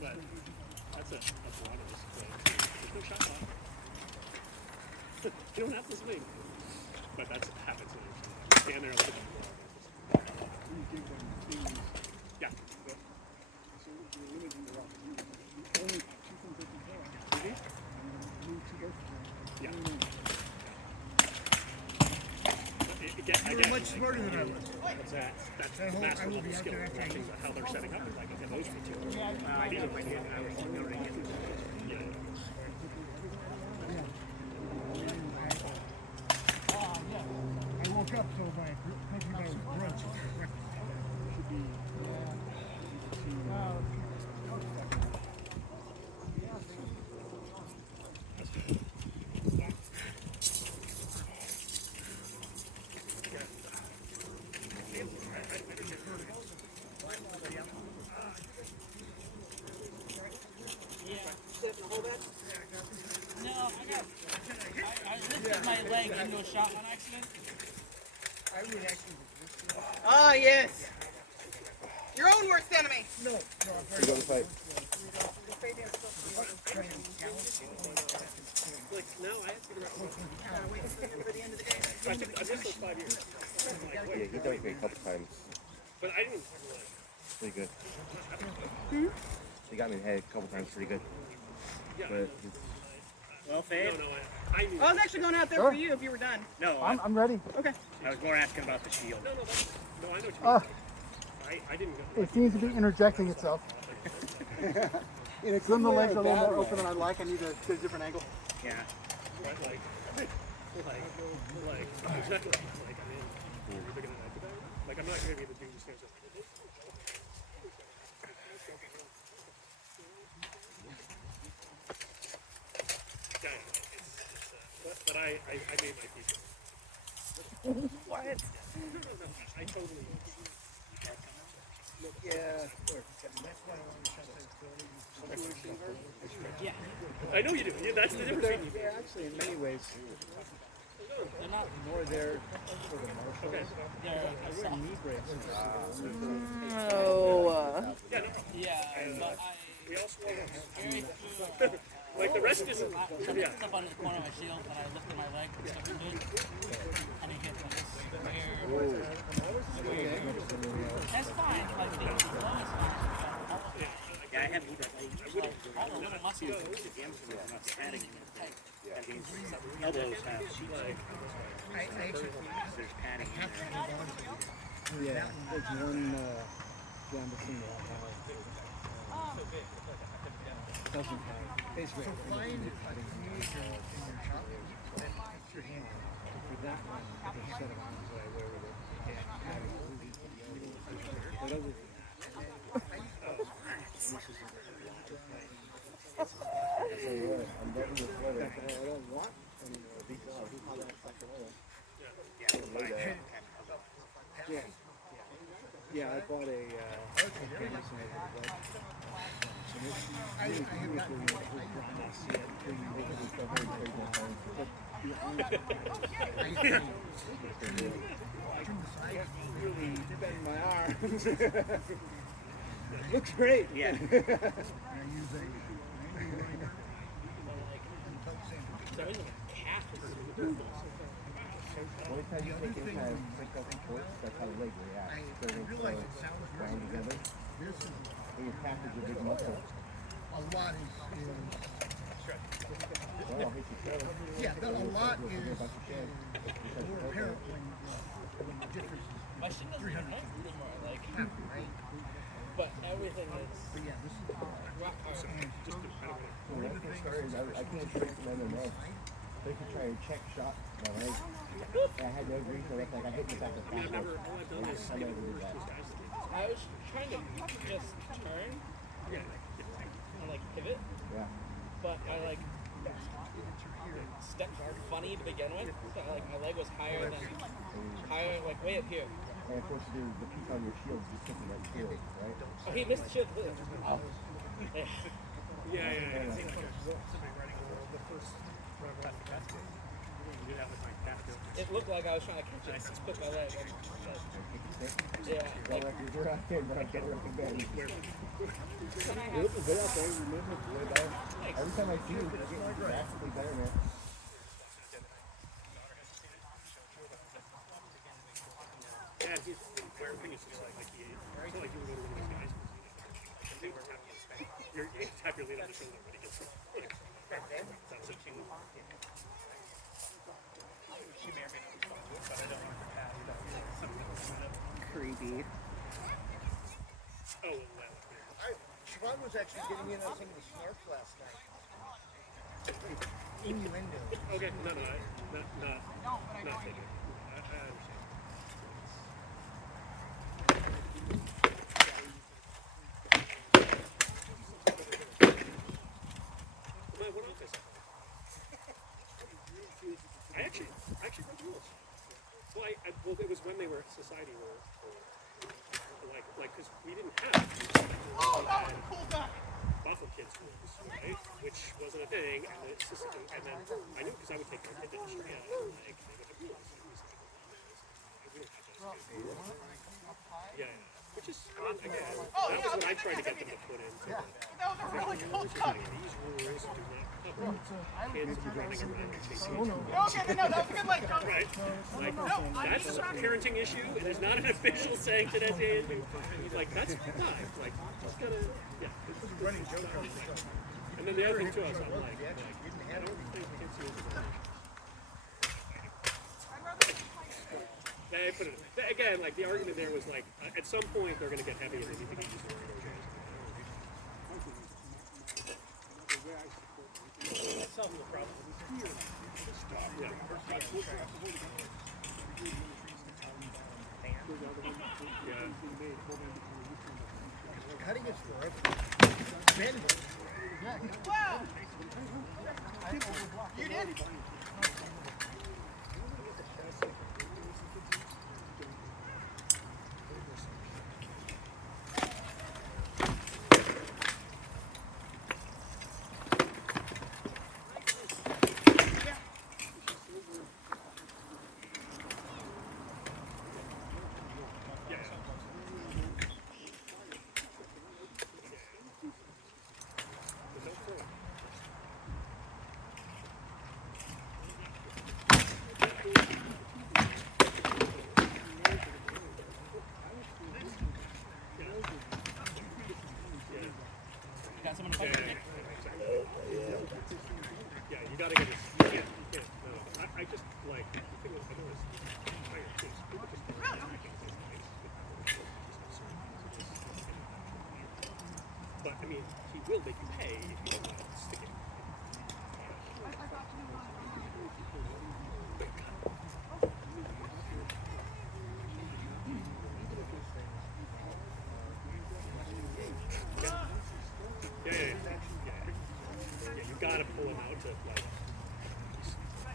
But that's a lot of this. There's no shot clock. You don't have to swing. But that's happens when you stand there and look at them. Yeah. Yeah. You're much smarter than I was. That's master level skill. Things how they're setting up is like, okay, those two. I woke up so my thinking about brunch. Should be. My leg into a shot on accident. Ah, yes. Your own worst enemy. No, You gonna fight? Like now I have to figure out. Wait for the end of the game. I missed those 5 years. Yeah, he done it a couple times. But I didn't. Pretty good. He got me in the head a couple times, pretty good. Yeah. But Well, Faye? No, I knew. I was actually going out there for you if you were done. No, I'm ready. Okay. I was more asking about the shield. No, I know what you mean. I didn't go. It seems to be interjecting itself. Some of the legs are a little more open than I'd like. I need to get a different angle. Yeah. Right, like, exactly. Like, I mean, you're either gonna like it, like, I'm not gonna be able to do these things. But I made my peace. What? I totally. Yeah. I know you do. Yeah, that's the difference. They're actually, in many ways, They're not. more there for the marshals. Okay. They're I wear knee braces. Oh. yeah, but We all swore once. very few. Like the rest isn't. Something Yeah. up under the corner of my shield, and I lifted my leg and stuff into it, and it hit like this weird. That's fine. Like the blow is fine. Yeah, I have knee braces. All the little muscles. The hamstring is not padding in it. That means elbows have sheet like there's padding in there. Yeah, there's one down the single out doesn't have. Basically, so flying is like your hand. For that one, there's a set of arms that I wear with it. But other I'm ready to throw it. I don't want anymore because how that fucking oil. Yeah. Yeah, I bought a really bend my arms. Looks great. Yeah. Every time you take any kind of pick up and forth, that's how the leg reacts. So they grind together. And you package a big muscle. A lot is Well, I'll hit your shoulder. yeah, a lot Don't forget about your shin. more apparent when the difference is My shin doesn't hurt anymore. Like, happy, right? but everything is But yeah, this is rock hard. When I first started, I can't train from MMA. They could try and check shot my leg. I had no reason. It looked like I hit the back of the All I've done is I never did that. I was trying to just turn and like pivot, Yeah. but I like stepped funny to begin with. So like my leg was higher, like way up here. And of course, the piece on your shield is kicking that shield, right? Oh, he missed the shield. Oh. Yeah. The first run past the casket. You do that with my cat. If It looked like I was trying to catch it. I just put my leg. Yeah. Well, like you're out there, but I can't recommend. You're looking good out there. Your movement's way better. Every time I see you, you're getting drastically better, man. Yeah, he's our opinion is like he is. It's not like you would go to one of those guys. They were tapping his back. You tap your lead on the shoulder when he gets it. That's it. She may or may not respond to it, but I don't want her to have something coming up. Creepy. Oh, well. Siobhan was actually getting in on some of the snarks last night. Innuendo. Okay, no, not taking it. I understand. Man, what else is it? I actually wrote the rules. Well, well, it was when they were society were like, because we didn't have Buffalo Kids rules, right? Which wasn't a thing, and then I knew because I would take my kid to Australia, and like, they would have rules. We don't have those. Yeah. Which is, I mean, again, that was what I tried to get them to put into the really cool stuff. These rules do not cover kids running around and chasing each other. Okay, no, that was a good leg. Right? Like, that's a parenting issue. It is not an official sanction as a issue. Like, that's fine. Like, just gotta, yeah. Running joke. And then the other thing, too, I was like, I don't think kids use it. They put it again, like the argument there was like at some point they're going to get heavy and they need to get used to it. Solve the problem. Yeah. Cutting is forever. Bending. Wow! You did? Got someone to fight with? Yeah, you gotta get it. You can't. No. I just like the thing was I noticed higher kids. People just but I mean, he will make you pay if you don't stick it. Yeah, you gotta pull him out to like.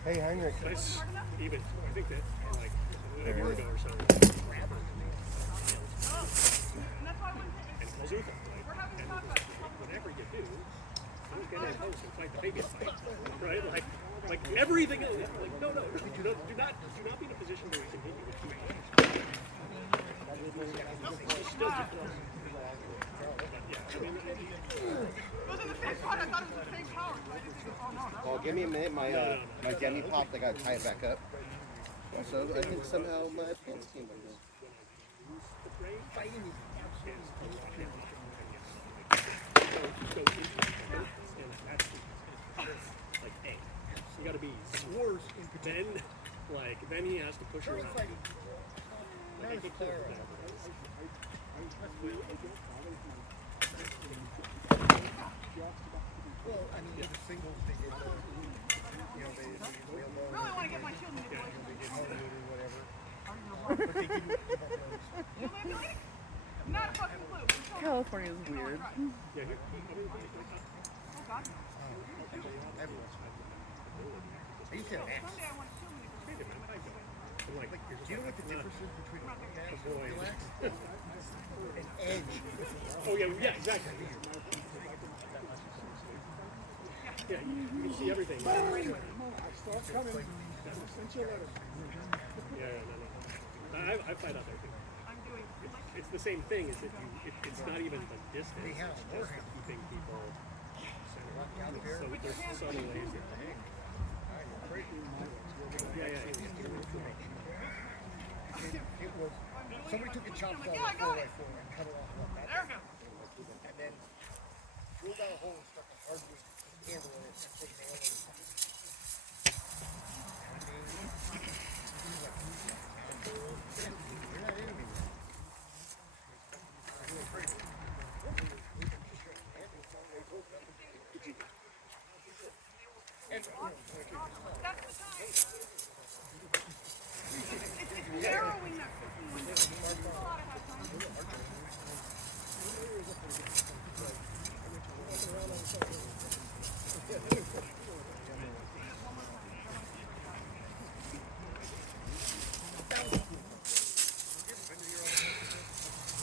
Hey, Heinrich. That's even. I think that like a year ago or so. And Kazuka, right? And whatever you do, don't get in close and fight the biggest fight, right? Like everything. Like no, do not be in a position where you continue with two fights. Still get close. Well, give me a minute. My demi popped. I gotta tie it back up. Also, I think somehow my pants came undone. Like, hey, you gotta be swords. Then he has to push her out. Like, I think Well, I mean, the singles, they get the, they Really want to get my shield get motivated or whatever. But they didn't give up those. You manipulate? Not a fucking clue. California's weird. Oh, God. Everyone's fine. I used to have an axe. Someday I want to shield manipulate. like, Do you know what the difference is between an axe boy. and an axe? An edge. Oh yeah, exactly. Yeah, you can see everything. That's I find out there too. It's the same thing. Is that it's not even the distance. It's just keeping people centered. So there's subtle ways that It was, somebody took a chop saw with 4x4 and cut it off like that. And then drilled out a hole and stuck a hardwood handle in it and put a nail in it. You're not enemy.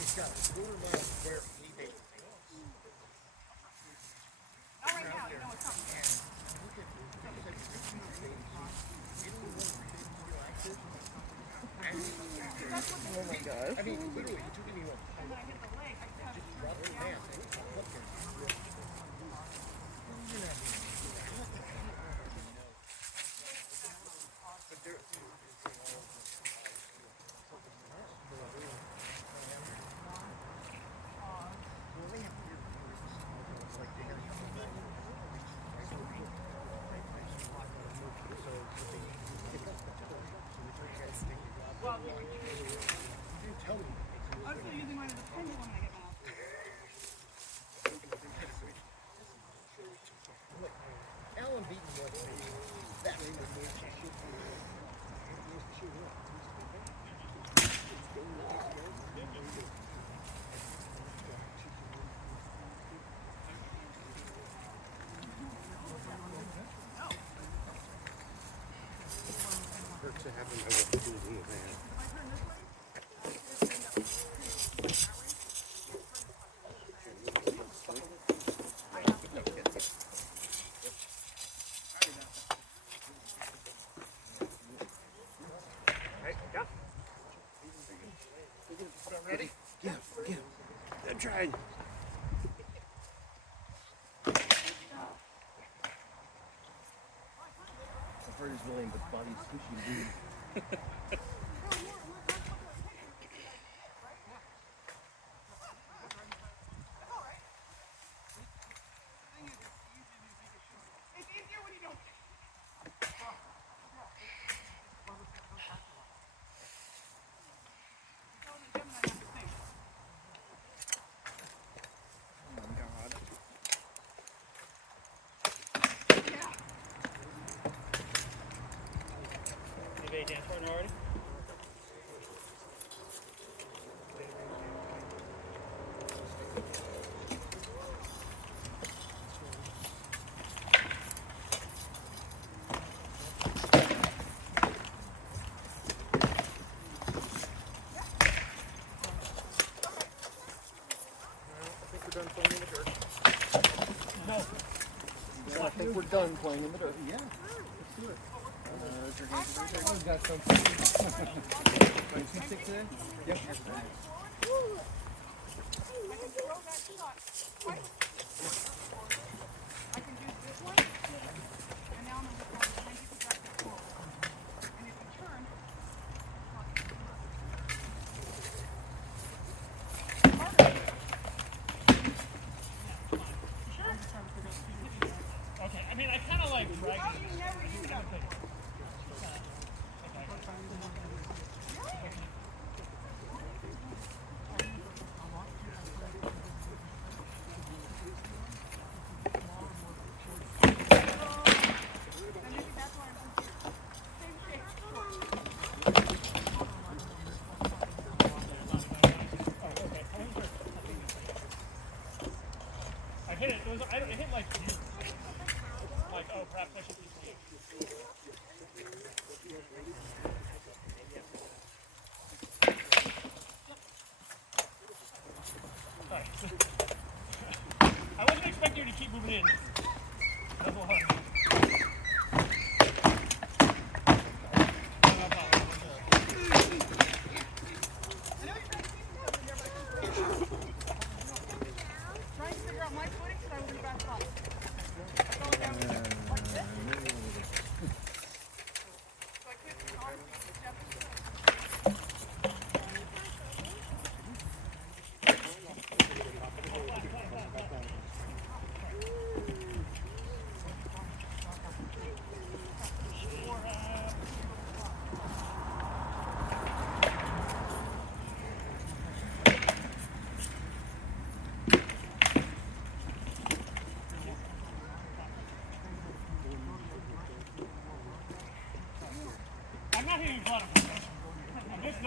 It's got a quarter mile square feet. Oh my gosh. I mean, literally, it took me what? Just dropped the mass and popped up there. But there, I'm still using mine as a pendulum when I get home. Alan Beaton was the best. To have them know what to do with that. Ready? Yeah. I'm trying. I've heard his name, but body's squishy dude. It's easier when you don't. You have a dance partner already? I think we're done playing in the dirt. Yeah. Let's do it. I've got some. Stick to that? Yep. I can do this one, and now I'm going to go and you can grab the ball. And if you turn, Okay, I mean, I kind of like drag how you never use that before. I hit it. It hit like you. Like, oh, perhaps I should be you. Sorry. I wasn't expecting you to keep moving in. That's a lot.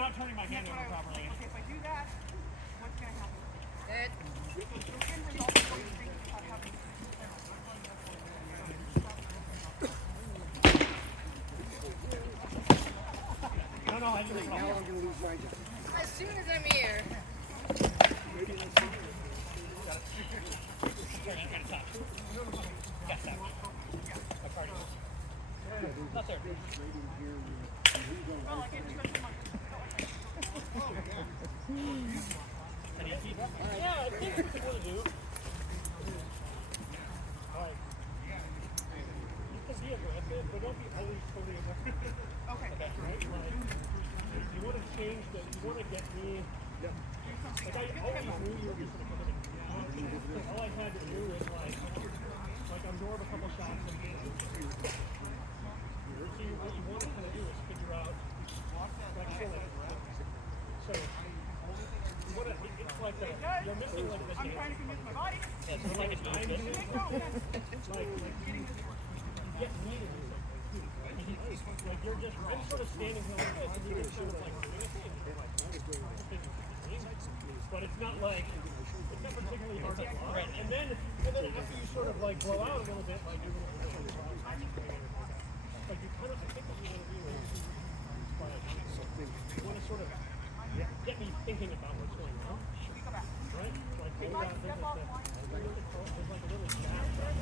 not turning my hand over properly. Okay, if I do that, what's going to happen? Ed. The end result is what you think about having No, I didn't. Now I'm gonna lose my job. As soon as I'm here. Not there. well, I get special money. Yeah, I think what you want to do. Alright. You can be aggressive, but don't be always totally aggressive. Okay. Right? Like, you want to change the, you want to get me. Like, I always knew you were just going to come in and so all I had to do is, like absorb a couple shots and so what you want to kind of do is figure out, like, so you want to, it's like you're missing like this. I'm trying to convince my body. Yeah, so like it's time missing. Like get me to do something. Like you're just, I'm sort of standing here like this, and you're just sort of like doing a thing. But it's not like, it's not particularly hard to block. And then after you sort of like blow out a little bit, like you like you kind of, I think what you want to do is, you want to sort of get me thinking about what's going on. Right? Like think about things there's like a little gap. Right?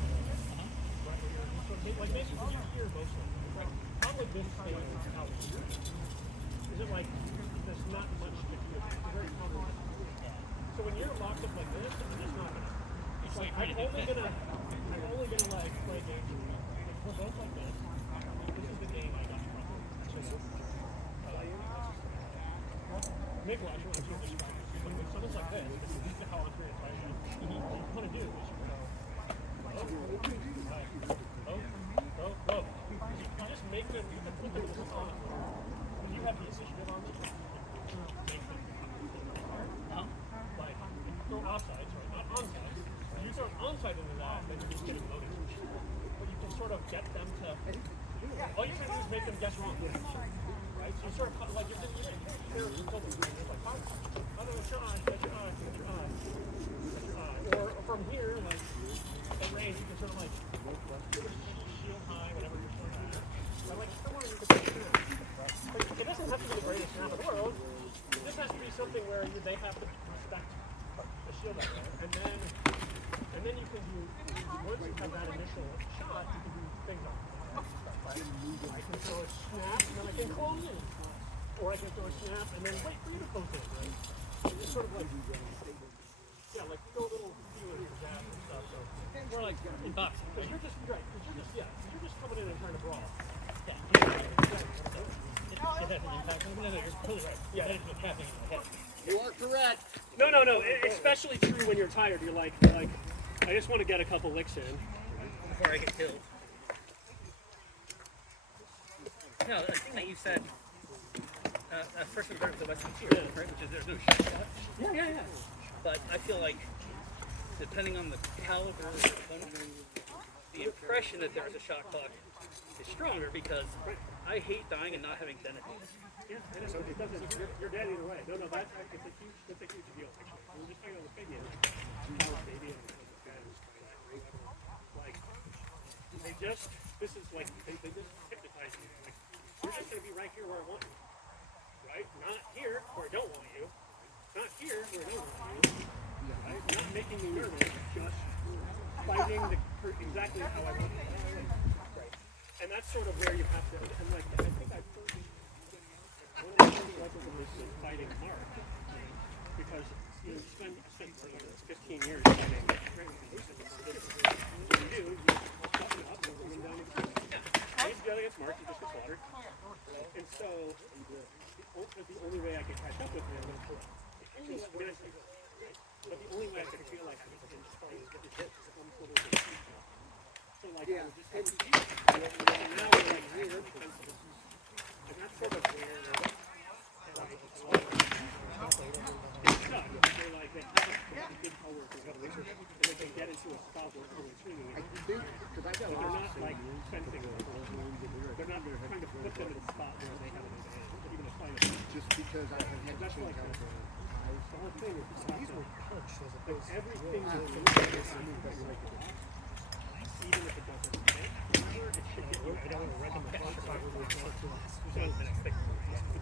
Where you're sort of, like basically you hear most of it. Right? How would this thing out? Is it like there's not much to do? It's very complicated. So when you're locked up like this, it's just not gonna. It's like I'm only gonna like play games. Like, we're both like this. This is the game I got from. Miklos, you want to see this guy? When someone's like this, this is how I'm trying to try to. What you want to do is you go. Go. You just make them. You can put them on. When you have the initiative on them, make them. Like throw offsides, right? Not onside. You throw an onside into that, then you're just getting loaded. But you can sort of get them to. All you can do is make them guess wrong. Right? So you sort of like you're just like, it's your eye, that's your eye, that's your eye, that's your eye. Or from here, like at range, you can sort of like shield high, whatever you're sort of at. I'm like, somewhere you can put it in. But it doesn't have to be the greatest snap in the world. This has to be something where they have to respect the shield out there. And then you can do, once you have that initial shot, you can do things like I can throw a snap, and then I can close in. Or I can throw a snap, and then wait for you to close in, right? So it's sort of like, yeah, like throw little feelers and jabs and stuff. So we're like in boxing. Because you're just, right, you're just coming in and trying to brawl. Yeah. It has an impact. No, you're totally right. Yeah, that is what's happening in my head. You are correct. No. Especially true when you're tired. You're like, I just want to get a couple licks in. Before I get killed. No, the thing that you said, first and third of the Western Series, right? Which is there's no shot. Yeah. But I feel like, depending on the caliber of the opponent, the impression that there's a shot clock is stronger because I hate dying and not having benefits. Yeah, I know. So it doesn't. You're dead either way. No, that's a huge deal. Actually, we were just talking about the Fabian, and like they just. This is like they just hypnotize you. Like you're just gonna be right here where I want you, right? Not here where I don't want you. Not here where I don't want you. Right? Not making me nervous. Just fighting exactly how I want you. Right. And that's sort of where you have to. And like I think I've heard. One of the things I think is fighting hard because you spend 15 years fighting. What you do, you button up and win down against the other gets marked, you just get slaughtered. And so the only way I can catch up with him is to but the only way I could feel like I was in this fight is get hit almost over the so like I would just have to and now we're like here because and that's sort of where they're like they have a good color and they can get into a spot where they're swinging it. But they're not like fencing. They're not trying to put them in a spot where they have an advantage. Even if fight. just because I had to That's change like out the whole thing is you have to punch as like opposed everything to you do is even if it doesn't fit, it should get you. I don't want to recognize it.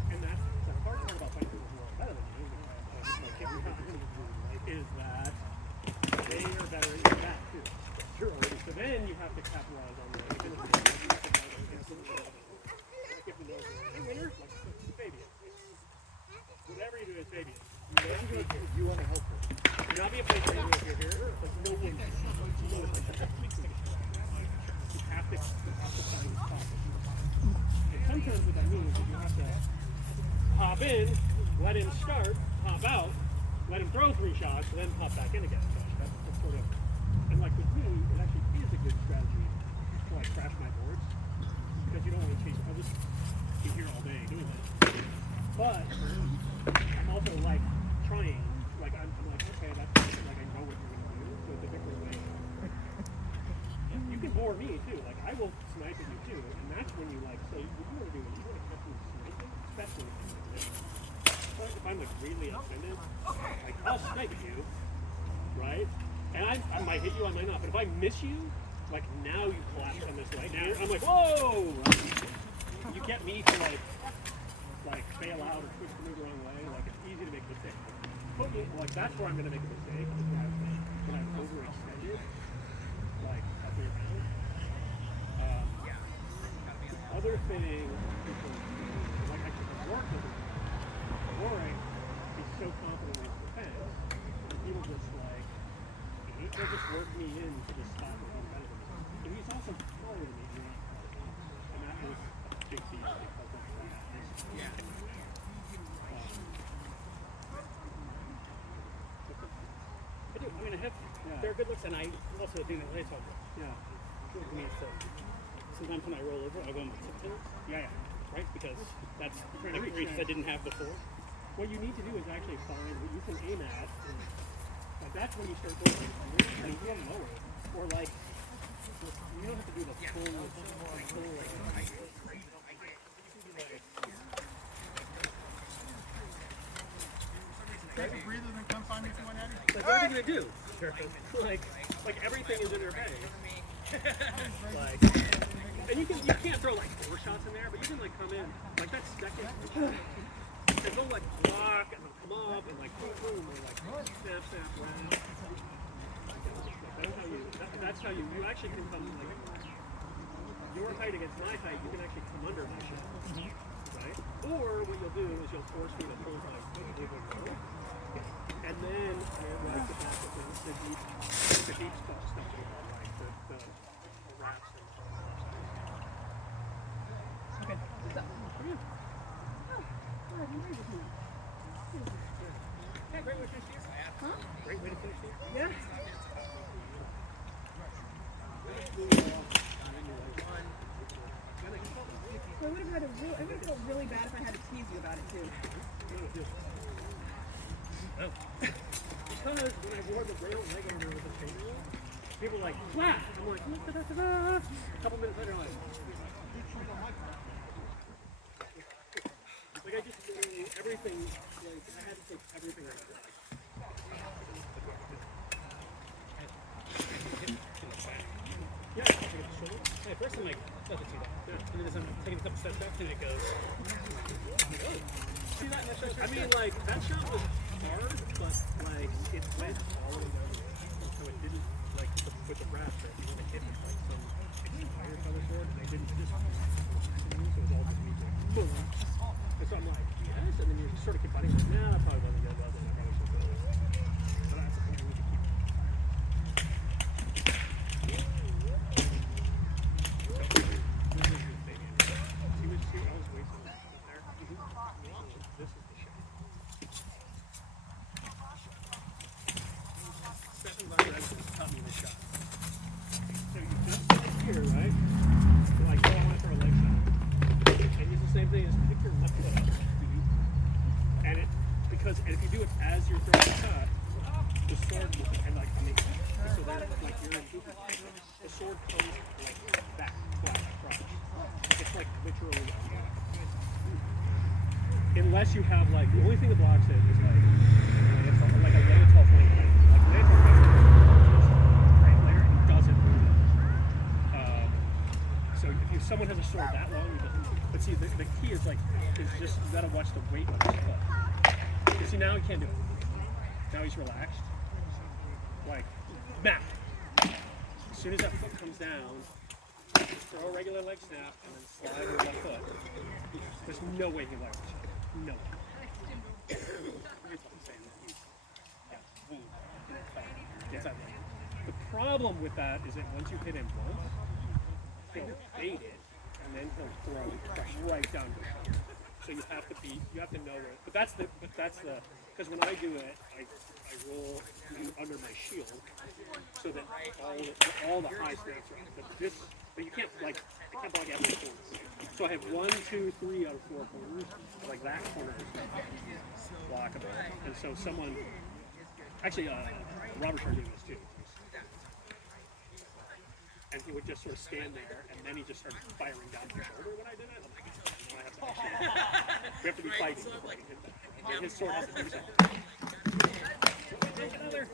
And that's the hard part about fighting people who are better than you, is that they are better at that too. Sure. So then you have to capitalize on that. Even if you don't give them those, hey, winner, like Fabian. Whatever you do is Fabian. you want to help her. You're not being played for if you're here. Like no one. You have to find this spot. And sometimes what that means is you have to hop in, let him start, hop out, let him throw 3 shots, and then hop back in again. That's sort of, and like with me, it actually is a good strategy to like crash my boards because you don't want to chase. I'll just be here all day doing that. But I'm also like trying, like I'm like okay, that's like I know what you're gonna do, so it's a different way. You can bore me too. Like I will snipe at you too, and that's when you like. So what you want to do is you want to catch me sniping, especially if I'm like really offended. Like I'll snipe at you, right? And I might hit you, I might not. But if I miss you, like now you collapse on this right now. I'm like whoa! You get me to like fail out or twist the move the wrong way. Like it's easy to make a mistake. Put me like that's where I'm gonna make a mistake. Is when I've overextended. Like up your hand. Other thing, like actually the work of Rory is so confident in his defense, and people just like he'll just work me into the spot where I'm better than me. And he's also taller than me, and that is a big deal because of that. I mean, I have they're good looks, and I also the thing that they talk about. Yeah. I mean, so sometimes when I roll over, I go on my tiptoes. Yeah, right? Because that's a reach I didn't have before. What you need to do is actually find what you can aim at. Like that's when you start going like, you can lower. Or like, you don't have to do the full Take a breather, then come find me if you want Eddie. like what are you gonna do? Like everything is in their bag. Like, and you can't throw like 4 shots in there, but you can like come in like that second. And they'll like block and they'll come up and like boom boom or like snap round. That's how you actually can come like your height against my height. You can actually come under my shot, right? Or what you'll do is you'll force me to pull my foot. And then like the back of the deep stuff like the wraps and Okay. yeah, great way to finish here. Huh? Great way to finish here. Yeah. I would have felt really bad if I had to tease you about it too. Because when I wore the rail leg armor with the chain, people were like, flat! I'm like, da-da-da-da. A couple minutes later, I'm like I just literally, everything, like, I had to take everything out of it. Yeah, I take it to shoulder. Hey, first I'm like, nothing to that. Yeah. And then as I'm taking a couple steps back, and it goes, see that in that shot? I mean, like, that shot was hard, but, like, it went all the way down the way. So it didn't, like, with the brass, right? You want to hit it like some expired color sword, and they didn't just, so it was all just me doing, boom. And so I'm like, yes, and then you sort of keep fighting, like, nah, that probably wasn't good, well, then I probably should throw it. But that's the point, we need to keep here, right? So like, oh, I want to throw a leg shot. And use the same thing as pick your left foot up. And it, because, and if you do it as you're throwing the shot, the sword will, and like, I mean, so that, like, you're in, the sword comes, like, back, flat, across. It's like literally, unless you have like the only thing that blocks it is like a Leotel flame height. Like Leotel flame is right there and doesn't move it. So if someone has a sword that long, it doesn't. But see, the key is just you gotta watch the weight of his foot. You see now he can't do it. Now he's relaxed. Like snap. As soon as that foot comes down, throw a regular leg snap and then slide with that foot. There's no way he leverage. No way. Yeah. The problem with that is that once you hit him once, he'll bait it and then he'll throw and crush right down your shoulder. So you have to know where. But that's the because when I do it, I roll under my shield so that all the high snaps are on. But you can't I can't block out my corners. So I have 1, 2, 3 out of 4 corners. Like that corner is blockable. And so someone, actually, Robert started doing this too. And he would just sort of stand there, and then he just started firing down your shoulder when I did it. I'm like, now I have to we have to be fighting before I can hit that. And his sword has to do something. Get another.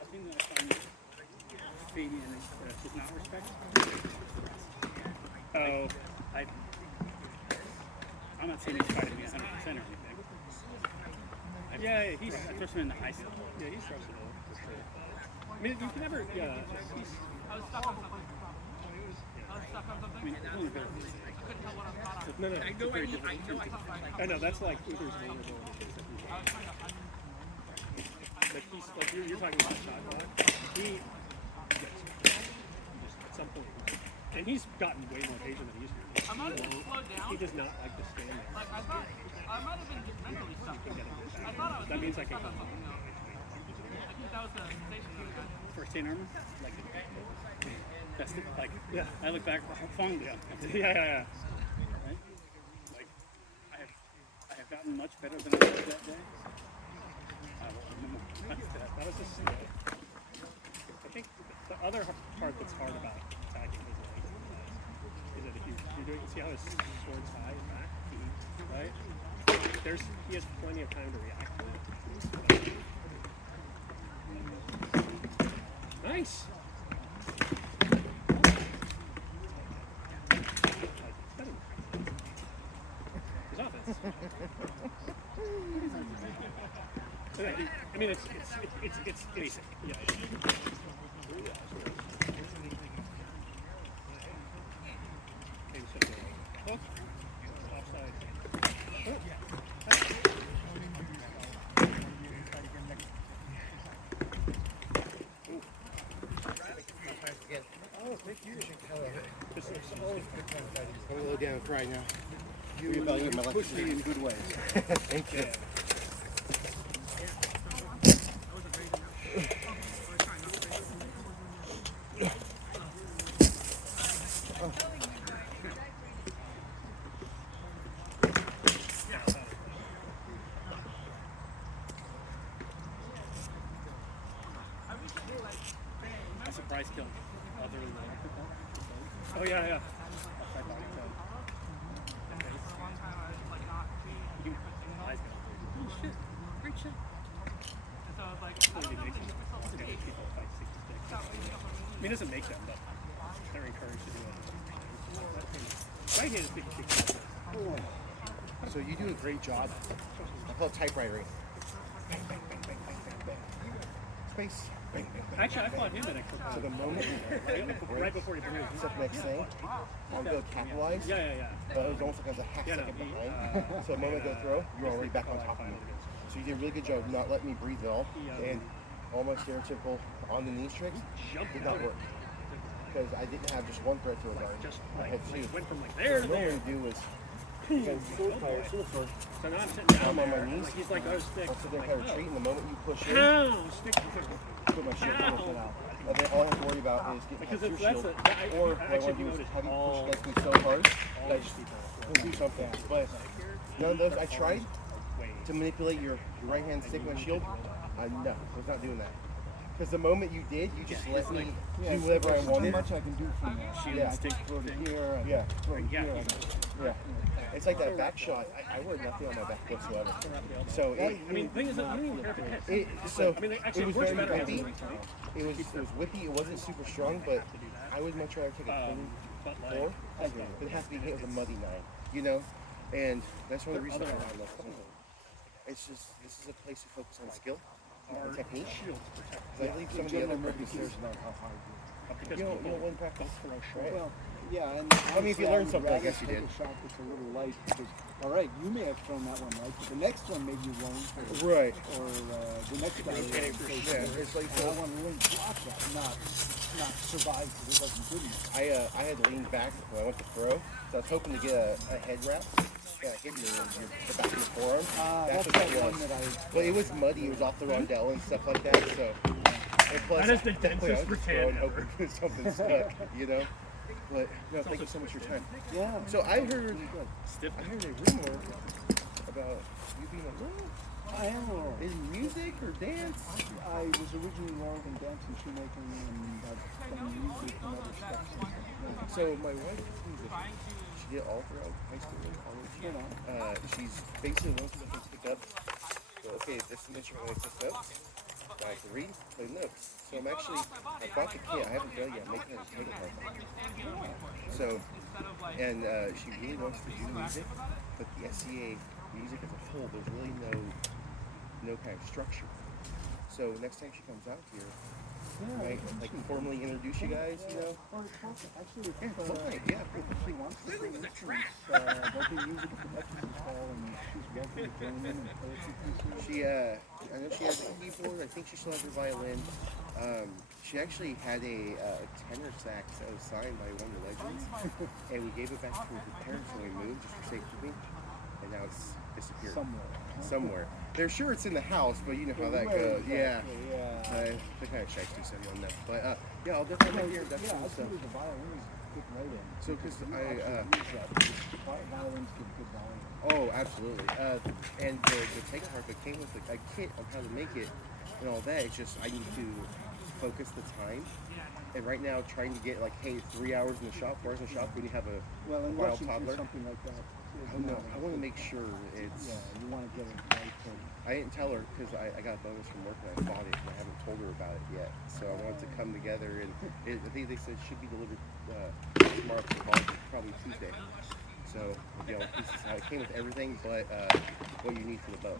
I think that I find Fabian does not respect. Oh, I'm not saying he's fighting me 100% or anything. yeah, he's I trust him in the high school. yeah, he's trustable. For sure. I mean, you can never. Yeah, he's. I was stuck on something. I mean, it's only better than this. No. It's very difficult. I know that's like Uther's vulnerability. Like you're talking about shot block. He just at some point, and he's gotten way more patient than he used to. I might have been slowed down. He does not like to stand there. Like, I thought I might have been just mentally stuck. I thought I was That means I can stuck on come. something else. I think that was the sensation you got. First aid armor, like that's the, like Yeah. I look back fondly on it. Yeah. Right? Like I have gotten much better than I was that day. That was just. I think the other part that's hard about attacking his leg is that if you're doing, see how his sword's high and back, right? He has plenty of time to react to it. Nice. His offense. I mean, it's basic. Yeah. Maybe some hook, offside. Oh, thank you. I'm gonna go down and cry now. You push me in good ways. Thank you. I surprise killed other than the electric ball. Oh yeah. Outside body tag. Eyes go. Oh shit. Great shit. And so I was like, Totally makes it. It's gonna make people fight 66. I mean, it doesn't make them, but they're encouraged to do it. Right hand is 56. So you do a great job. I call it typewritering. Space. Actually, I fought him at extra So the moment right before he blew. Except next thing, I'll go capitalize. Yeah. But it was almost like I was a half Yeah, no, second he, behind. So the moment I go throw, you're already back on top of me. So you did a really good job of not letting me breathe at all. And all my stereotypical on the knees tricks did not work. Because I didn't have just one threat to a guard. Just I had two. went from like there to What there. I'm do is So now I'm sitting down I'm on there. my knees. Like, he's like, oh, stick. I'll sit there I'm and like, kind of retreat, and the moment you push in, How? Stick. put my shield on and put out. And then all I have to worry about is getting Because past it's, your that's shield. a, Or I what I actually want to do is noticed have you push all against me so hard that I just will do something. But none of those, I tried ways. to manipulate your right hand stick with my shield. No, I was not doing that. Because the moment you did, you just let me Yeah, do whatever I there's wanted. Not much I can do from there. She Yeah, I instinct can throw it thing. here. I Yeah. can throw it Yeah, here. you I can- Yeah. It's like that back shot. I wear nothing on my back whatsoever. So it, I mean, the thing is that you don't even have to hit. so I mean, actually, it was it works very better whippy. as It was whippy. It wasn't super strong, but I would much rather take a clean But floor. like, It has to be hit with a muddy knife, you know. And that's one of the reasons why I love playing. It's just this is a place to focus on skill and technique. 'Cause I believe some of the General other nobody practices, cares about how hard you because you don't people want practice, right? Well, yeah, and I mean, if you honestly, learn would something, I rather guess you take did. a shot that's a little light because, all right, you may have thrown that one right, but the next one maybe you won't, Right. or the next guy. Yeah, it's like I want to learn to block that, not survive because it wasn't good enough. I had leaned back when I went to throw, so I was hoping to get a head wrap that hit me in the back of the forearm. That's what that it was. one that I. But it was muddy. It was off the rondelle and stuff like that. So, and plus, That is the definitely I was densest just rattan throwing, hoping something stuck, you know. But no, thank you so much for your time. Yeah. So I heard stiff. a rumor about you being a little I am a little. in music or dance. I was originally enrolled in dance and shoemaking, and I've done music and other stuff since then. So my wife is a musician. She did all throughout high school and college. You know. She's basically one of the things to pick up. So okay, this is an instrument I take notes. I can read, play notes. So I'm actually, I bought the kit. I haven't done it yet. I'm making it a title card. So, and she really wants to do music, but the SCA music as a whole, there's really no kind of structure. So next time she comes out here, right, like formally introduce you guys, you know. Or actually, Yeah, if, fine, yeah. if she wants to play instruments, there'll be music at the Veterans Hall, and she's welcome to join in and play a few pieces. She, I know she has a keyboard. I think she still has her violin. She actually had a tenor sax that was signed by one of the legends, and we gave it back to her parents when we moved, just for safekeeping, and now it's disappeared somewhere. They're sure it's in the house, but you know how that goes. Yeah. Yeah. They're kind of shifty, so I don't know. But yeah, I'll definitely make your introduction. Yeah, So, absolutely. The violin is good writing. so because Violins give good volume. oh, absolutely. And the take apart that came with a kit on how to make it and all that. It's just I need to focus the time. And right now, trying to get like, hey, 3 hours in the shop, 4 hours in the shop when you have a Well, in wild Washington, toddler. something like that. I want to make sure it's. Yeah, you want to get it right. I didn't tell her because I got a bonus from work and I bought it and I haven't told her about it yet. So I want it to come together and I think they said it should be delivered tomorrow for holiday, probably Tuesday. So you know, pieces how it came with everything but what you need for the bow.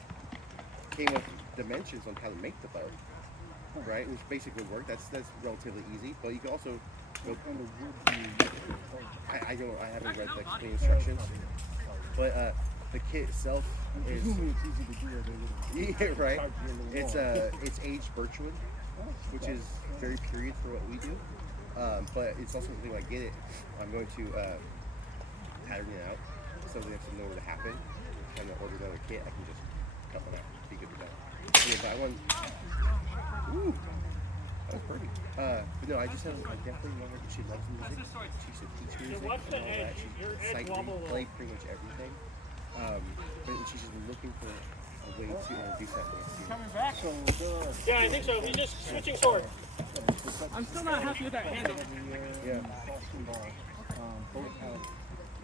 Came with dimensions on how to make the bow, right? Which basically work. That's relatively easy. But you can also go. I haven't read the instructions, but the kit itself is. Presumably it's easy to do. Yeah, right. It's aged birchwood, which is very period for what we do. But it's also something like get it. I'm going to pattern it out. So they have to know where to happen. Time to order another kit, I can just cut one out. Be good to go. So you buy one. Ooh, that was pretty. But no, I definitely know her. She loves music. She should teach music. watch the and all that. edge. She Your edge sight wobble read, play pretty much everything. But she's just looking for a way to introduce that next year. Coming back. So Yeah, I think so. He's just switching sword. I'm still not happy with that handle. Yeah. Boston Ball, both have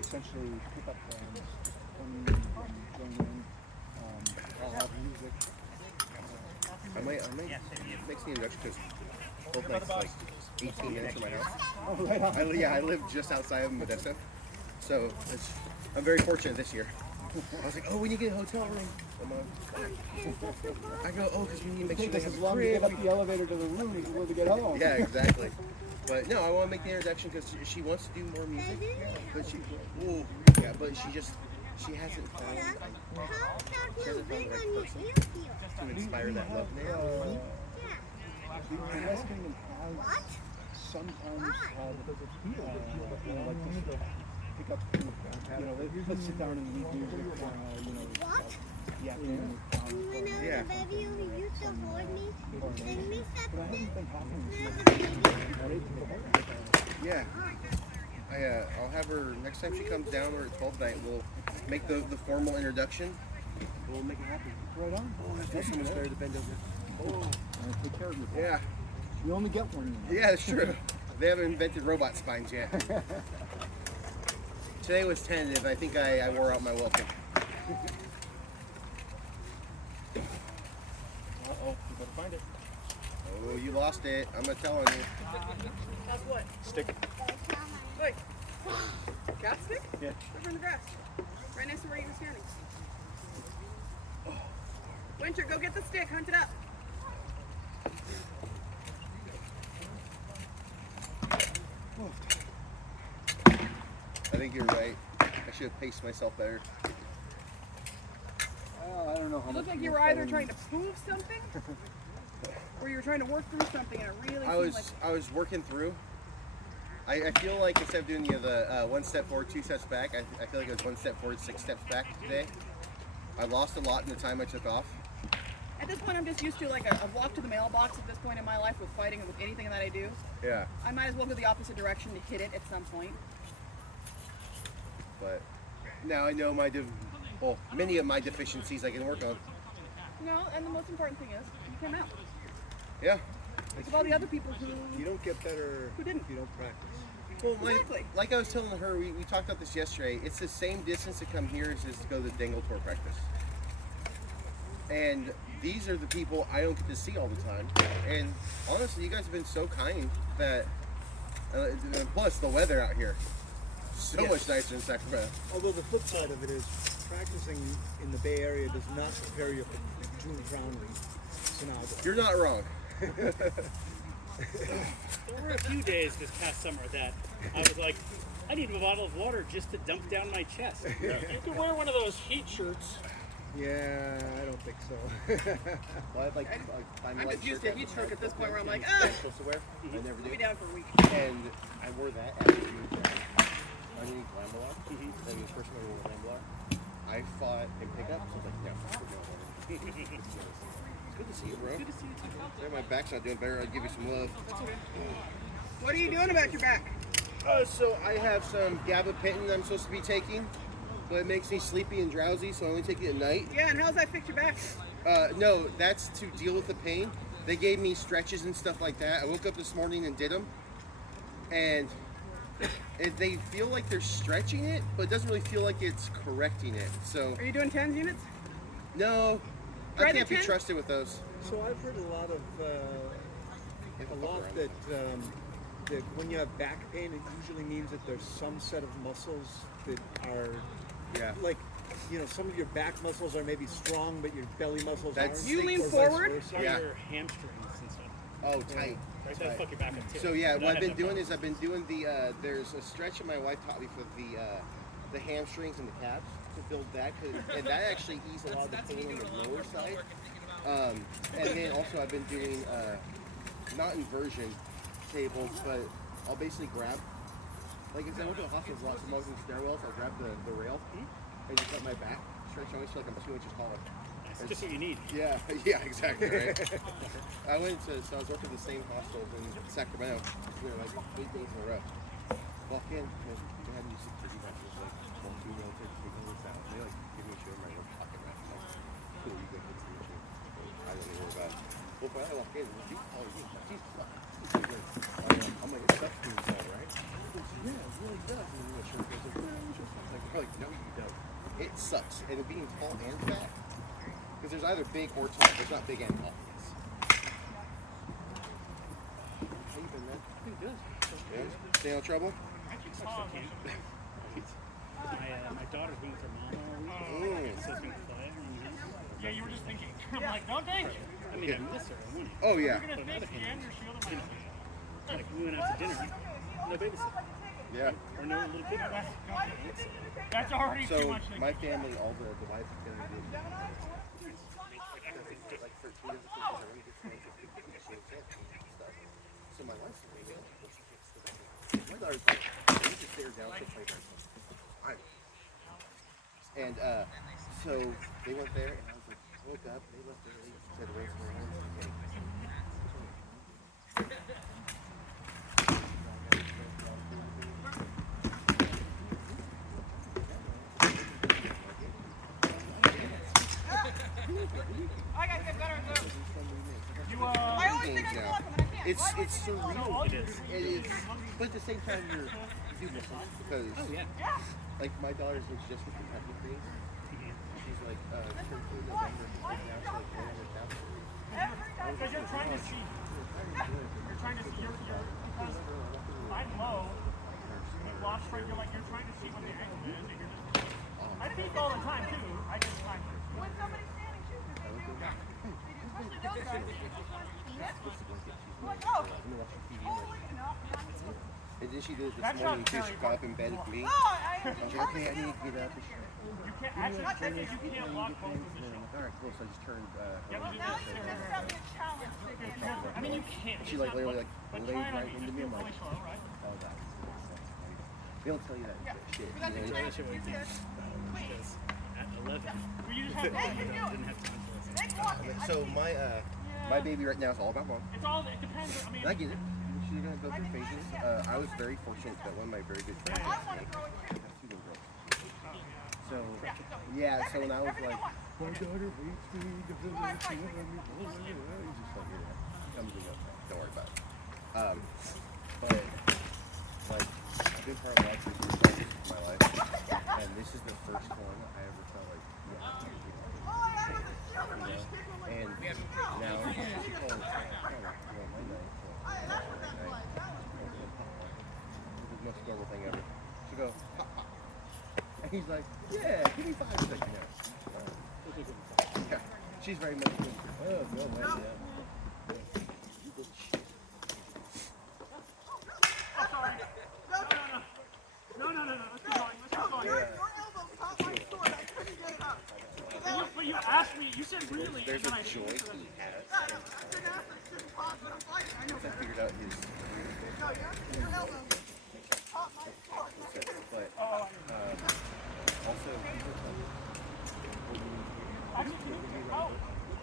essentially pickup bands coming and going in. I'll have music. I might make the introduction because both nights like 18 minutes from my house. Oh, right on. I live just outside of Modesto, so I'm very fortunate this year. I was like, oh, we need to get a hotel room. I go, oh, because we need to make sure Take they us have as a long to get crib. up the elevator to the room as it will to get home. Yeah, exactly. But no, I want to make the introduction because she wants to do more music, but she hasn't found the right person to inspire that love now. The wrestling has sometimes like to pick up, let's sit down and read music, the afternoon. Yeah. But I haven't been happening. Yeah. I'll have her next time she comes down or at 12 night. We'll make the formal introduction. We'll make it happen. Right on. That's so much better to bend over. Take care of you. Yeah. You only get one. Yeah, it's true. They haven't invented robot spines yet. Today was tentative. I think I wore out my welcome. Uh-oh, you better find it. Oh, you lost it. I'm gonna tell on you. That's what? Stick. Wait. Gas stick? Yeah. Over in the grass. Right next to where you were standing. Winter, go get the stick. Hunt it up. I think you're right. I should have paced myself better. I don't know how It much. looked like you were either trying to prove something or you were trying to work through something, and it really seemed like I was working through. I feel like instead of doing the 1 step forward, 2 steps back, I feel like it was 1 step forward, 6 steps back today. I lost a lot in the time I took off. at this point I'm just used to like a walk to the mailbox at this point in my life with fighting and with anything that I do. Yeah, I might as well go the opposite direction to hit it at some point. but now I know many of my deficiencies I can work on. No, and the most important thing is you came out. Yeah. Think of all the other people who You don't get better Who didn't? if you don't practice. Well, Exactly. like I was telling her, we talked about this yesterday. It's the same distance to come here as to go to the Dangle Tour practice. And these are the people I don't get to see all the time. And honestly, you guys have been so kind that, plus the weather out here, so much nicer in Sacramento. Although the flip side of it is practicing in the Bay Area does not prepare you for June round Sinaga. You're not wrong. There were a few days this past summer that I was like, I need a bottle of water just to dump down my chest. You could wear one of those heat shirts. Yeah, I don't think so. Well, I'm just used to heat stroke at this point where I'm like, ah, supposed to wear. I never I'll be did. down for a week. And I wore that at the underneath Lambelar. That was the first time I wore Lambelar. I fought in pickup, so I was like, no. It's good to see you, bro. Good to see you too. Yeah, my back's not doing better. I'll give you some love. That's okay. What are you doing about your back? So I have some gabapentin I'm supposed to be taking, but it makes me sleepy and drowsy, so I only take it at night. Yeah, and how's that fix your back? No, that's to deal with the pain. They gave me stretches and stuff like that. I woke up this morning and did them, and they feel like they're stretching it, but it doesn't really feel like it's correcting it. So Are you doing TENS units? no, Try I the can't be 10? trusted with those. So I've heard that when you have back pain, it usually means that there's some set of muscles that are Yeah. like, some of your back muscles are maybe strong, but your belly muscles That's- aren't. You lean or vice forward? versa. Yeah. Your hamstrings and stuff. Oh, tight. Right? So fuck your back up too. So yeah, But I what I've had been no doing problem. is I've been doing there's a stretch that my wife taught me for the hamstrings and the calves to build that, and that actually eased a lot of the pain on the lower side. And then also I've been doing not inversion tables, but I'll basically grab, like if I went to the hospital with lots of mugs and stairwells, I'll grab the rail and just let my back stretch. I always feel like I'm 2 inches taller. That's just what you need. Yeah, yeah, exactly, right? I was working at the same hospital in Sacramento, like 8 days in a row. Walk in, and they had me security guards, like, one female taking this out. They give me a shit in my little pocket, right? I'm like, cool, you go get some shit. I don't know about it. Well, when I walk in, she's taller than you. She's fucking. I'm like, it sucks being tall, right? She goes, yeah, it really does. And then the shirt goes, we're like, no, you don't. It sucks. And being tall and fat. Because there's either big or tall. There's not big and tall. How you been, man? Pretty good. Yeah. Stay out of trouble? My daughter's been with her mom all week. So it's been quiet. Yeah, you were just thinking. I'm like, don't think. I mean, I miss her. I want Oh, yeah. You're gonna face the end, your shield, and my like, we went out to dinner. No babysitter. Yeah. Or no little kid. That's already too So, much. my family, all the wives and family did. Like 13 years ago, I really good friends with people. So my wife's like, well, she gets the baby. My daughter's like, we just stare down to play her. And so they went there, and I was like, woke up, they left early, said raise their hands. I gotta get better at those. You, I always think I can walk them, and I can't. It's Why do I it's think I can walk surreal. them? It is, but at the same time you're you miss it because Yeah. like my daughter's is just with Kentucky things. She's like turned 2 in November. And now she's like 400 pounds. because you're trying to see, you're trying to see, because I'm low, when you watch from, you're trying to see what the angle is, and you're just, I peek all the time too, I'm When somebody's standing, shoot, they do. Especially those guys. Like, oh. Holy no. And then she did it this That's morning not too. She very got up in bed with me. Oh, I am I was like, okay, I need to get up. And you can't, actually, you can't lock both positions. all right, cool. So I just turned. Yeah, Now you just got me a challenge again. Now. I mean, you can't. She like literally like but laid try right to into just me. be I'm really like, slow, right? oh god. They don't tell you that shit. We got the You know? challenge. You did. Please. At 11, Well, you just have to, They can do it. didn't have time for this. They can walk it. So my baby right now is all about mom. it's all, it depends, I mean, And I get it. She's gonna go through phases. I was very fortunate that one of my very good friends I want to throw it too. has 2 little girls. So yeah, so when I was like, my daughter hates me, the village, she won't let me go. He's just like, yeah, comes and goes. Don't worry about it. But like, I've been part of lots of things in my life, and this is the first one I ever felt like, yeah, Oh, I was a shield. you know. And now she calls my night. It's the most normal thing ever. She goes, pop, pop. And he's like, yeah, give me 5 seconds now. Yeah, she's very much like, oh, no, man, yeah. no, let's keep going, Your elbow caught my sword. I couldn't get it up. But you asked me, you said really, There's and a then I joy he has. I didn't ask if it shouldn't pause, but I'm fighting. I know I better. figured out his No, your elbow caught my sword. but also actually,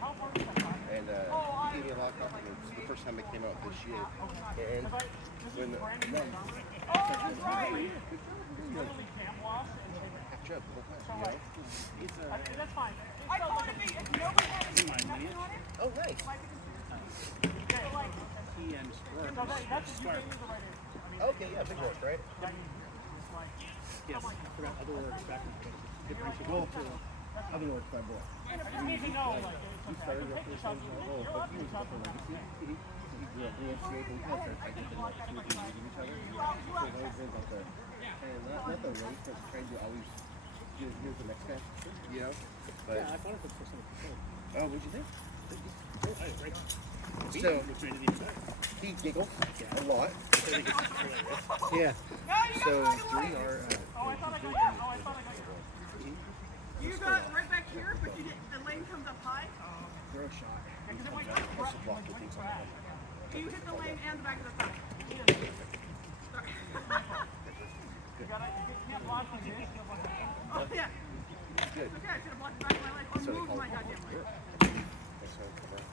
how far is that time? and he gave me a lot of compliments the first time it came out this year. And when Oh, that's right. Literally cam wash and half chub the whole time, you know? that's fine. I told him if nobody had nothing on it, Oh, nice. He and Squirt. So that's you gave me the right answer. Okay, yeah, big work, right? Yes, I forgot other words back in the day. Well, other words, my boy. You need to know, like, He started off with saying, oh, but he was up in legacy. He grew up in the NCAA, but he kind of started fighting with them like 2 or 3 meeting each other. So it's always been like the, and not the race, but trying to always, here's the next guy, you know? But, Yeah, I thought it was for some control. oh, what'd you think? Oh, right. So, Which made it even better. he giggles a lot. Yeah. So, during our, I thought I got you. you got right back here, but you didn't. The lane comes up high. throw a shot, Because it went also block the things on the ball. You hit the lane and the back of the thigh. You can't block like this. Oh yeah. Good. Okay, I should have blocked the back of my leg or So they moved call my it goddamn leg. That's what I'm right.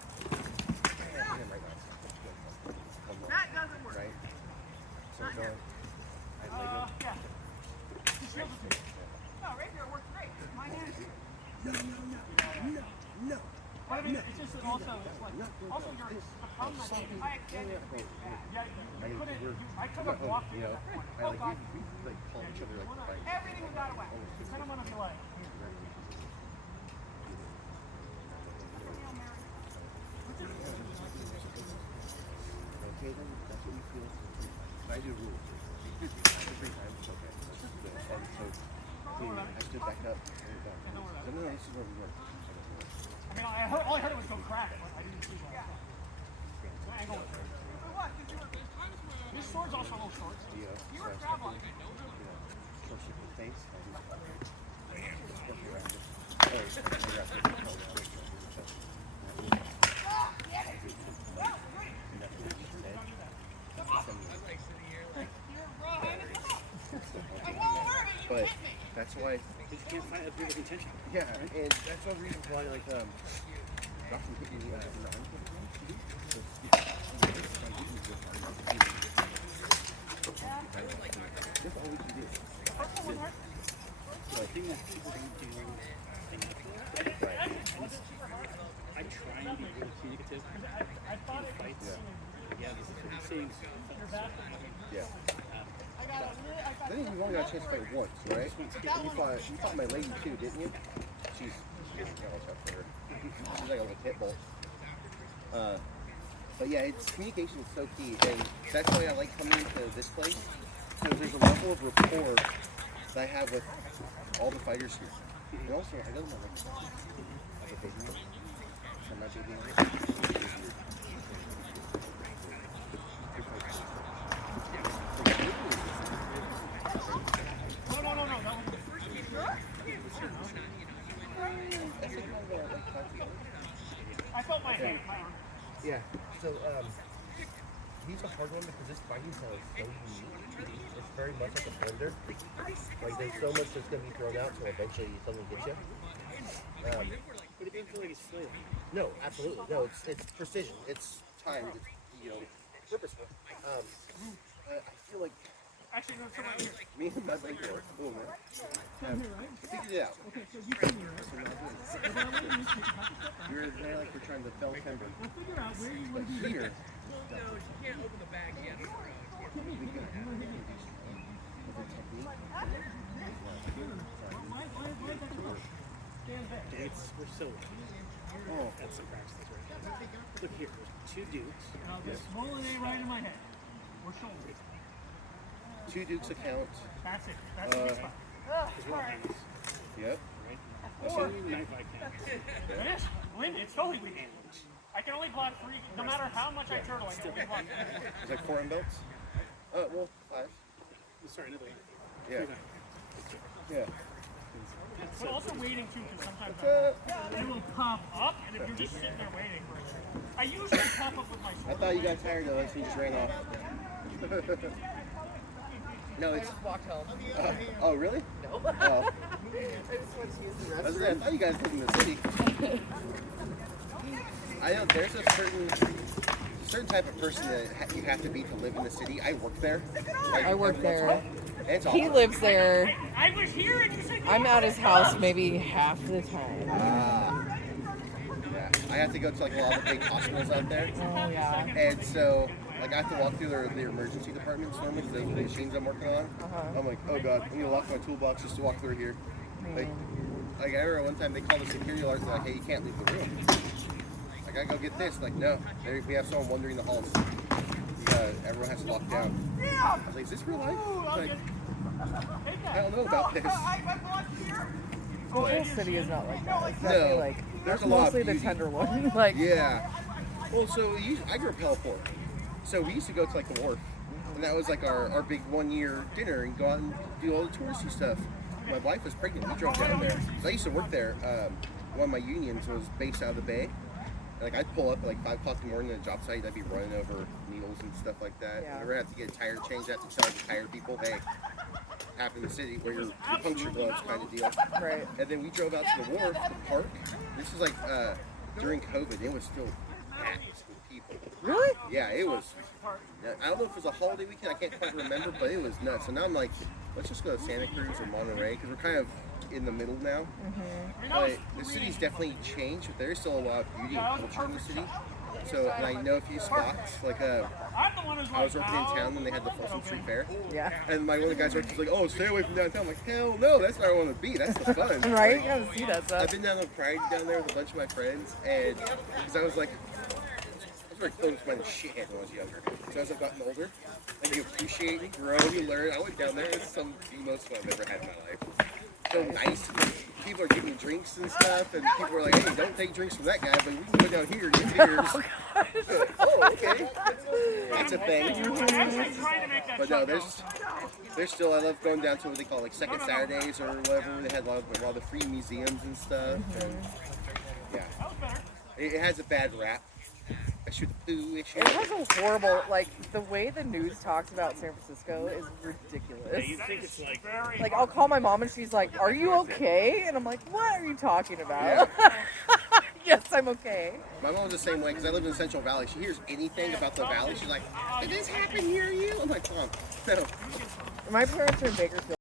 Right now. That doesn't work. Right? So Not we're here. going, Yeah. No, right here it works great. My hand. no. But I mean, it's just that also, it's like, also you're, the problem I think is, I extended. yeah, you couldn't, I could have Oh, walked you you know, at that point. I like, we like call each other like, Everything was out of whack. You kind of want to be like, okay, then that's what you feel. I do rules. Every time it's okay. And so, I stood back up. No, this is where we were. I mean, all I heard was go crack, but I didn't see that. The angle was great. For what? Because you were This sword's also a little short. you were traveling. Short shit in the face. But that's why, You can't find a bit of intention. yeah, and that's one reason why, like, Dawson hit me in the armpit. That's all we can do. The thing that people don't do, they have to Yeah. I think you only got a chance to fight once, right? You fought my lady too, didn't you? She's gotta watch out for her. She's like a little pit bull. But yeah, communication is so key, and that's why I like coming into this place. Because there's a level of rapport that I have with all the fighters here. And also, I don't know, like a baby. So my baby. I felt my hand. Yeah. So he's a hard one because this fighting style is so unique. It's very much like a blender. Like there's so much that's gonna be thrown out, so eventually something gets you. But it didn't feel like he's slow. No, absolutely. No, it's precision. It's timed. It's purposeful. I feel like Actually, no, come on here. me and my buddy are cool, man. Figured it out. Okay, so you come here, right? You're there like we're trying to fell timber. We'll figure out where you want to But be. here, We're so oh, that's the cracks right there. Look here, there's two dudes. Now, the swollen A right in my head. Or shoulder. two Dukes account. That's it. That's the spot. There's one hands, Yep. right? I'll show you knife I can. It is. Believe me, it's totally weak. I can only block 3, no matter how much I turtle, I can only block 3. It's like 4 M belts. Well, 5. Sorry, another one. Yeah. Yeah. But also waiting too, because sometimes What's it will pop up, and if you're just sitting there waiting for it. I usually pop up with my I sword. thought you got tired of us and you just ran off. No, it's. Walked home. Oh, really? No. Oh. I just went to use the I restroom. thought you guys lived in the city. I know there's a certain type of person that you have to be to live in the city. I work there. Like, I work every once in a there. while. And it's He awesome. lives there. I was here, and you said I'm at his house maybe half the time. Yeah. I have to go to like a lot of the big hospitals out there. Oh yeah. And so, like, I have to walk through their emergency departments normally because those are the machines I'm working on. I'm like, oh god, I need to lock my toolbox just to walk through here. Like I remember one time they called the security alert and they're like, hey, you can't leave the room. I gotta go get this. Like, no, we have someone wandering the halls. Everyone has to lock down. I was like, is this real life? Like, I don't know about this. The whole city is not like that. It's No, definitely like there's a lot of mostly the beauty. Tenderloin. Like Yeah. Well, so I grew up Heliport. So we used to go to like the wharf. And that was like our big 1-year dinner and go out and do all the touristy stuff. My wife was pregnant. We drove down there. So I used to work there. One of my unions was based out of the Bay. And, like, I'd pull up at like 5 o'clock in the morning at a job site. I'd be running over needles and stuff like that. Yeah. Whenever I have to get a tire changed, I have to tell the tire people, hey, happen in the city where your puncture gloves kind of deal. right. And then we drove out to the wharf, the park. This is like during COVID. It was still packed with people. Really? Yeah, it was. I don't know if it was a holiday weekend. I can't quite remember, but it was nuts. So now I'm like, let's just go to Santa Cruz or Monterey because we're kind of in the middle now. But the city's definitely changed, but there's still a lot of beauty and culture in the city. So, and I know a few spots. Like, I'm the one who's I was working in town when they had the Folsom Street Fair. Yeah. And one of the guys working was like, oh, stay away from downtown. I'm like, hell no, that's where I want to be. That's the fun. Right? You gotta see that I've stuff. been down on Pride down there with a bunch of my friends, and because I was like, I was very close-minded shithead when I was younger. So as I've gotten older, like you appreciate, you grow, you learn. I went down there, it's the most fun I've ever had in my life. So nice. People are giving me drinks and stuff, and people are like, hey, don't take drinks from that guy, but we can go down here and get beers. Oh, okay. That's a thing. I'm actually trying to make that But no, shot there's still, I love going down to what they call like Second Saturdays or whatever. They had a lot of the free museums and stuff. And, yeah. That was better. It has a bad rap. I shoot the poo issue. It has a horrible, like, the way the news talks about San Francisco is ridiculous. You think it's like Very Like, I'll call my mom and she's like, are you okay? And I'm like, what are you talking about? Yes, I'm okay. My mom's the same way because I live in the Central Valley. She hears anything about the valley, she's like, did this happen near you? I'm like, Mom, no. My parents are in Bakersfield.